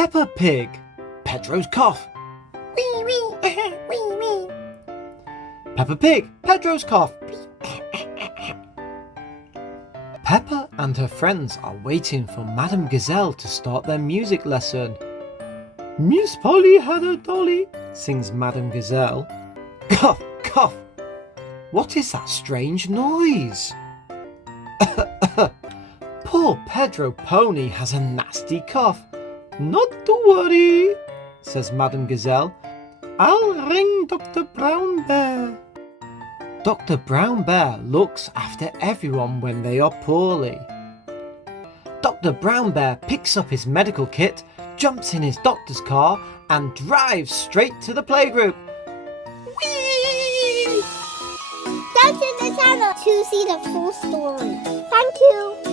Peppa Pig, Pedro's cough. Wee wee, wee wee. Peppa Pig, Pedro's cough. Peppa and her friends are waiting for Madame Gazelle to start their music lesson. Miss Polly had a dolly, sings Madame Gazelle. Cough, cough. What is that strange noise? Poor Pedro Pony has a nasty cough. Not to worry, says Madame Gazelle. I'll ring Dr. Brown Bear. Dr. Brown Bear looks after everyone when they are poorly. Dr. Brown Bear picks up his medical kit, jumps in his doctor's car, and drives straight to the playgroup. Whee! Subscribe to the channel to see the full story. Thank you.